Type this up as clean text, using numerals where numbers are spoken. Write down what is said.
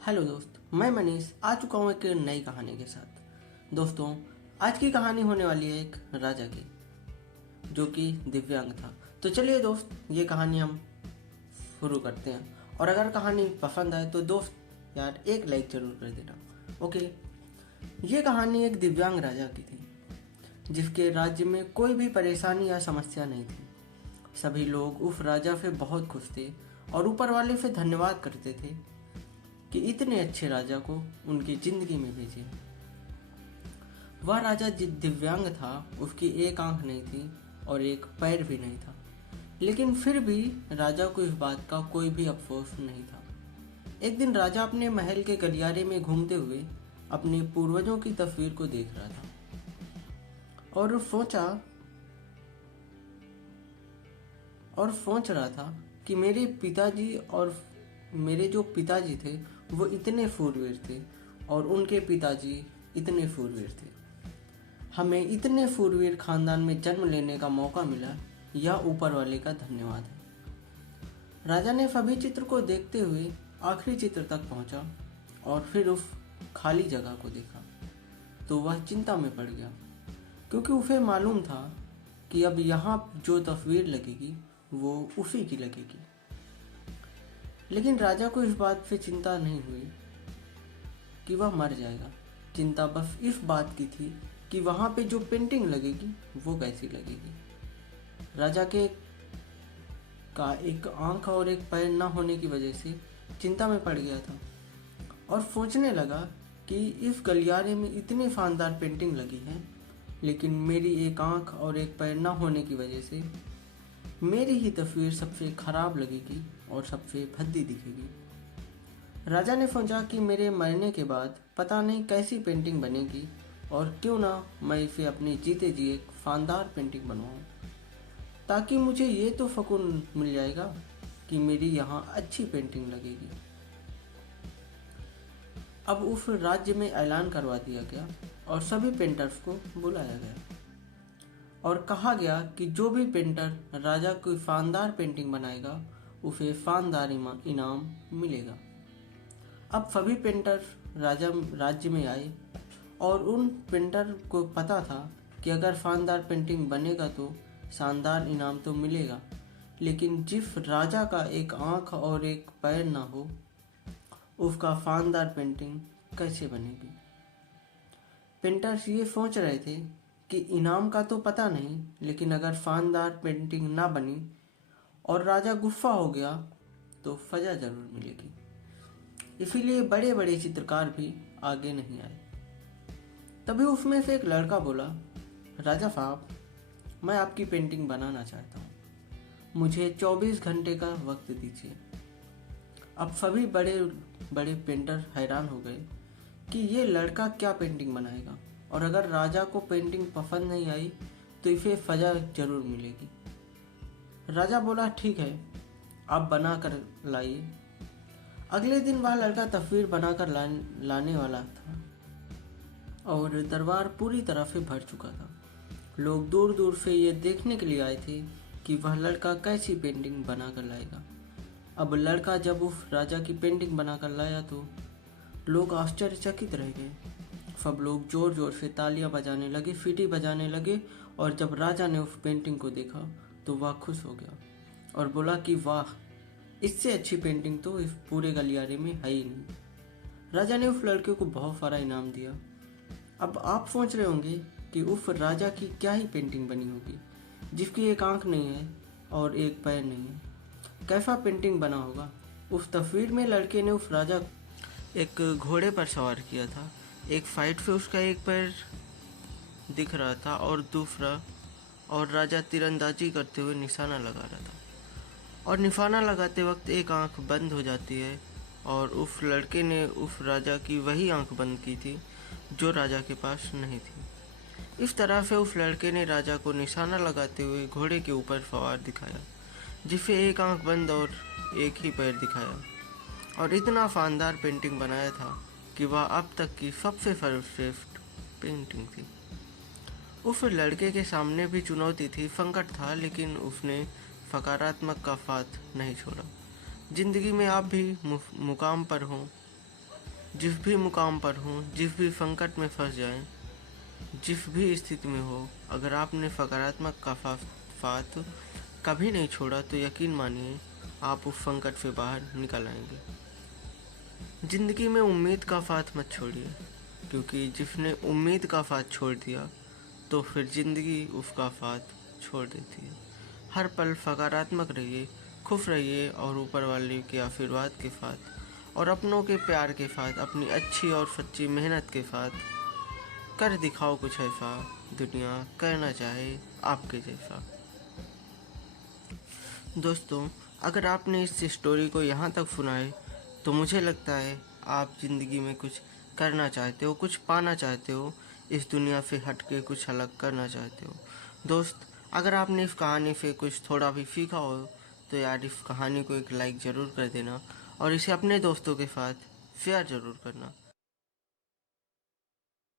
Hello दोस्त, मैं मनीष आ चुका हूँ एक नई कहानी के साथ। दोस्तों, आज की कहानी होने वाली है एक राजा की, जो कि दिव्यांग था। तो चलिए दोस्त, ये कहानी हम शुरू करते हैं। और अगर कहानी पसंद आए तो दोस्त यार एक लाइक जरूर कर देना। ओके, ये कहानी एक दिव्यांग राजा की थी, जिसके राज्य में कोई भी परेशानी या समस्या नहीं थी। सभी लोग उस राजा से बहुत खुश थे और ऊपर वाले से धन्यवाद करते थे कि इतने अच्छे राजा को उनकी जिंदगी में भेजे। वह राजा दिव्यांग था, उसकी एक आंख नहीं थी और एक पैर भी नहीं था, लेकिन फिर भी राजा को इस बात का कोई भी अफसोस नहीं था। एक दिन राजा अपने महल के गलियारे में घूमते हुए अपने पूर्वजों की तस्वीर को देख रहा था और सोच रहा था कि मेरे जो पिताजी थे वो इतने शूरवीर थे और उनके पिताजी इतने शूरवीर थे। हमें इतने शूरवीर खानदान में जन्म लेने का मौका मिला, यह ऊपर वाले का धन्यवाद है। राजा ने सभी चित्र को देखते हुए आखिरी चित्र तक पहुंचा और फिर उस खाली जगह को देखा तो वह चिंता में पड़ गया, क्योंकि उसे मालूम था कि अब यहाँ जो तस्वीर लगेगी वो उसी की लगेगी। लेकिन राजा को इस बात से चिंता नहीं हुई कि वह मर जाएगा। चिंता बस इस बात की थी कि वहाँ पे जो पेंटिंग लगेगी वो कैसी लगेगी। राजा का एक आंख और एक पैर न होने की वजह से चिंता में पड़ गया था और सोचने लगा कि इस गलियारे में इतनी शानदार पेंटिंग लगी है, लेकिन मेरी एक आंख और एक पैर न होने की वजह से मेरी ही तस्वीर सबसे खराब लगेगी और सबसे भद्दी दिखेगी। राजा ने सोचा कि मेरे मरने के बाद पता नहीं कैसी पेंटिंग बनेगी और क्यों ना मैं इसे अपने जीते जी एक शानदार पेंटिंग बनवाऊं, ताकि मुझे ये तो सुकून मिल जाएगा कि मेरी यहाँ अच्छी पेंटिंग लगेगी। अब उस राज्य में ऐलान करवा दिया गया और सभी पेंटर्स को बुलाया गया और कहा गया कि जो भी पेंटर राजा की शानदार पेंटिंग बनाएगा उसे शानदार इनाम मिलेगा। अब सभी पेंटर राज्य में आए और उन पेंटर को पता था कि अगर शानदार पेंटिंग बनेगा तो शानदार इनाम तो मिलेगा, लेकिन जिस राजा का एक आंख और एक पैर ना हो उसका शानदार पेंटिंग कैसे बनेगी। पेंटर्स ये सोच रहे थे कि इनाम का तो पता नहीं, लेकिन अगर शानदार पेंटिंग ना बनी और राजा गुस्सा हो गया तो सजा जरूर मिलेगी। इसीलिए बड़े बड़े चित्रकार भी आगे नहीं आए। तभी उसमें से एक लड़का बोला, राजा साहब, मैं आपकी पेंटिंग बनाना चाहता हूँ, मुझे 24 घंटे का वक्त दीजिए। अब सभी बड़े बड़े पेंटर हैरान हो गए कि ये लड़का क्या पेंटिंग बनाएगा, और अगर राजा को पेंटिंग पसंद नहीं आई तो इसे सजा जरूर मिलेगी। राजा बोला, ठीक है, आप बना कर लाइए। अगले दिन वह लड़का तस्वीर बनाकर लाने वाला था और दरबार पूरी तरह से भर चुका था। लोग दूर दूर से ये देखने के लिए आए थे कि वह लड़का कैसी पेंटिंग बना कर लाएगा। अब लड़का जब उस राजा की पेंटिंग बना कर लाया तो लोग आश्चर्यचकित रह गए। सब लोग जोर जोर से तालियां बजाने लगे, सीटी बजाने लगे, और जब राजा ने उस पेंटिंग को देखा तो वह खुश हो गया और बोला कि वाह, इससे अच्छी पेंटिंग तो इस पूरे गलियारे में है ही नहीं। राजा ने उस लड़के को बहुत सारा इनाम दिया। अब आप सोच रहे होंगे कि उस राजा की क्या ही पेंटिंग बनी होगी, जिसकी एक आंख नहीं है और एक पैर नहीं है। कैसा पेंटिंग बना होगा। उस तस्वीर में लड़के ने उस राजा एक घोड़े पर सवार किया था। एक फाइट से उसका एक पैर दिख रहा था और राजा तीरंदाजी करते हुए निशाना लगा रहा था, और निशाना लगाते वक्त एक आंख बंद हो जाती है और उस लड़के ने उस राजा की वही आंख बंद की थी जो राजा के पास नहीं थी। इस तरह से उस लड़के ने राजा को निशाना लगाते हुए घोड़े के ऊपर सवार दिखाया, जिसे एक आंख बंद और एक ही पैर दिखाया, और इतना शानदार पेंटिंग बनाया था कि वह अब तक की सबसे सर्वश्रेष्ठ पेंटिंग थी। उस लड़के के सामने भी चुनौती थी, संकट था, लेकिन उसने सकारात्मक का साथ नहीं छोड़ा। जिंदगी में आप भी मुकाम पर हों जिस भी मुकाम पर हो, जिस भी संकट में फंस जाएं, जिस भी स्थिति में हो, अगर आपने सकारात्मक का साथ कभी नहीं छोड़ा तो यकीन मानिए आप उस संकट से बाहर निकल आएंगे। जिंदगी में उम्मीद का साथ मत छोड़िए, क्योंकि जिसने उम्मीद का साथ छोड़ दिया तो फिर जिंदगी उसका साथ छोड़ देती है। हर पल सकारात्मक रहिए, खुश रहिए और ऊपर वाले के आशीर्वाद के साथ और अपनों के प्यार के साथ अपनी अच्छी और सच्ची मेहनत के साथ कर दिखाओ कुछ ऐसा दुनिया करना चाहे आपके जैसा। दोस्तों, अगर आपने इस स्टोरी को यहाँ तक सुना है तो मुझे लगता है आप ज़िंदगी में कुछ करना चाहते हो, कुछ पाना चाहते हो, इस दुनिया से हट के कुछ अलग करना चाहते हो। दोस्त, अगर आपने इस कहानी से कुछ थोड़ा भी सीखा हो तो यार इस कहानी को एक लाइक ज़रूर कर देना और इसे अपने दोस्तों के साथ शेयर ज़रूर करना।